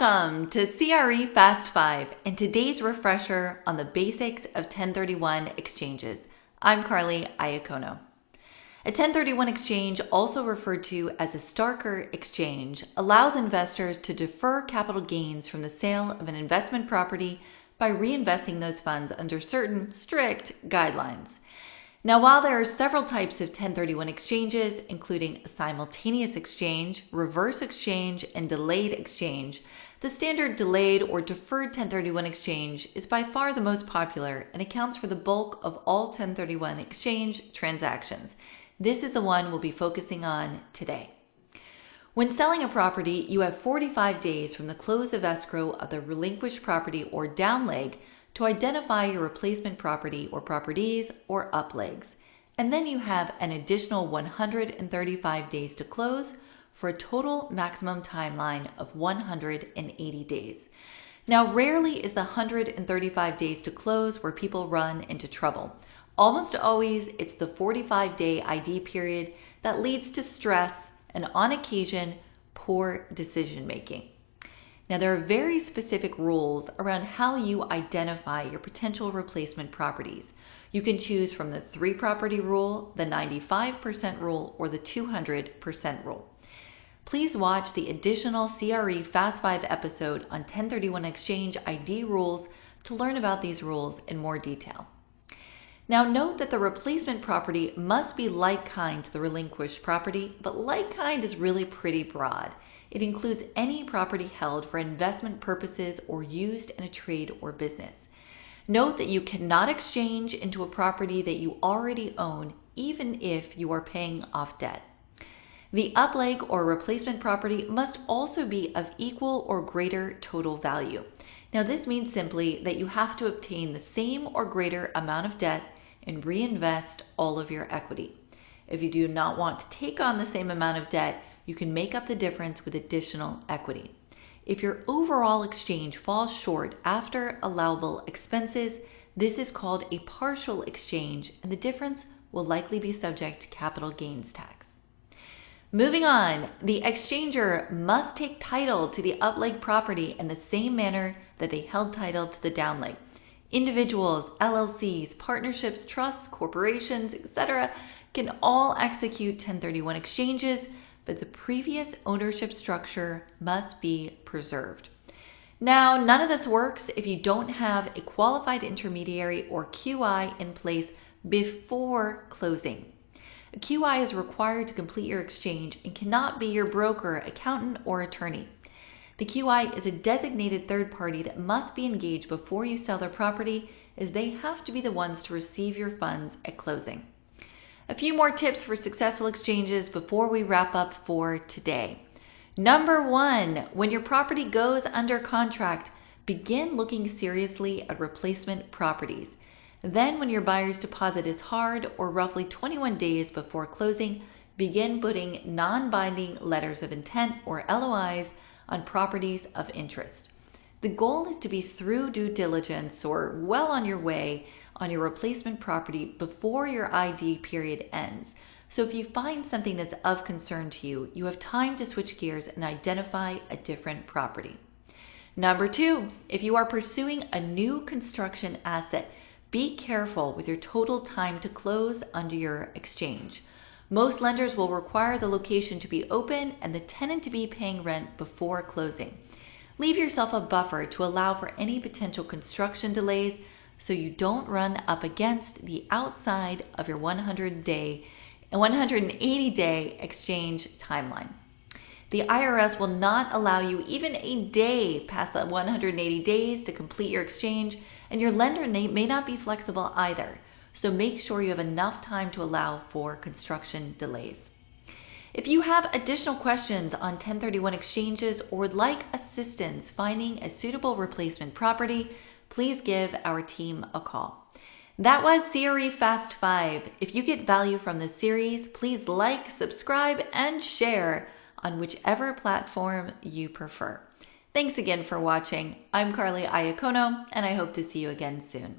Welcome to CRE Fast Five and today's refresher on the basics of 1031 exchanges. I'm Carly Iacono. A 1031 exchange, also referred to as a starker exchange, allows investors to defer capital gains from the sale of an investment property by reinvesting those funds under certain strict guidelines. Now, while there are several types of 1031 exchanges, including a simultaneous exchange, reverse exchange, and delayed exchange, the standard delayed or deferred 1031 exchange is by far the most popular and accounts for the bulk of all 1031 exchange transactions. This is the one we'll be focusing on today. When selling a property, you have 45 days from the close of escrow of the relinquished property or down leg to identify your replacement property or properties or up legs. And then you have an additional 135 days to close for a total maximum timeline of 180 days. Now, rarely is the 135 days to close where people run into trouble. Almost always, it's the 45-day ID period that leads to stress and, on occasion, poor decision making. Now, there are very specific rules around how you identify your potential replacement properties. You can choose from the 3-property rule, the 95% rule, or the 200% rule. Please watch the additional CRE Fast Five episode on 1031 exchange ID rules to learn about these rules in more detail. Now, note that the replacement property must be like-kind to the relinquished property, but like-kind is really pretty broad. It includes any property held for investment purposes or used in a trade or business. Note that you cannot exchange into a property that you already own, even if you are paying off debt. The upleg or replacement property must also be of equal or greater total value. Now, this means simply that you have to obtain the same or greater amount of debt and reinvest all of your equity. If you do not want to take on the same amount of debt, you can make up the difference with additional equity. If your overall exchange falls short after allowable expenses, this is called a partial exchange, and the difference will likely be subject to capital gains tax. Moving on, the exchanger must take title to the upleg property in the same manner that they held title to the downleg. Individuals, LLCs, partnerships, trusts, corporations, etc. can all execute 1031 exchanges, but the previous ownership structure must be preserved. Now, none of this works if you don't have a qualified intermediary or QI in place before closing. A QI is required to complete your exchange and cannot be your broker, accountant, or attorney. The QI is a designated third party that must be engaged before you sell their property, as they have to be the ones to receive your funds at closing. A few more tips for successful exchanges before we wrap up for today. Number 1, when your property goes under contract, begin looking seriously at replacement properties. Then, when your buyer's deposit is hard, or roughly 21 days before closing, begin putting non-binding letters of intent or LOIs on properties of interest. The goal is to be through due diligence or well on your way on your replacement property before your ID period ends. So if you find something that's of concern to you, you have time to switch gears and identify a different property. Number 2, if you are pursuing a new construction asset, be careful with your total time to close under your exchange. Most lenders will require the location to be open and the tenant to be paying rent before closing. Leave yourself a buffer to allow for any potential construction delays so you don't run up against the outside of your 180-day exchange timeline. The IRS will not allow you even a day past the 180 days to complete your exchange, and your lender may not be flexible either. So make sure you have enough time to allow for construction delays. If you have additional questions on 1031 exchanges or would like assistance finding a suitable replacement property, please give our team a call. That was CRE Fast Five. If you get value from this series, please like, subscribe, and share on whichever platform you prefer. Thanks again for watching. I'm Carly Iacono, and I hope to see you again soon.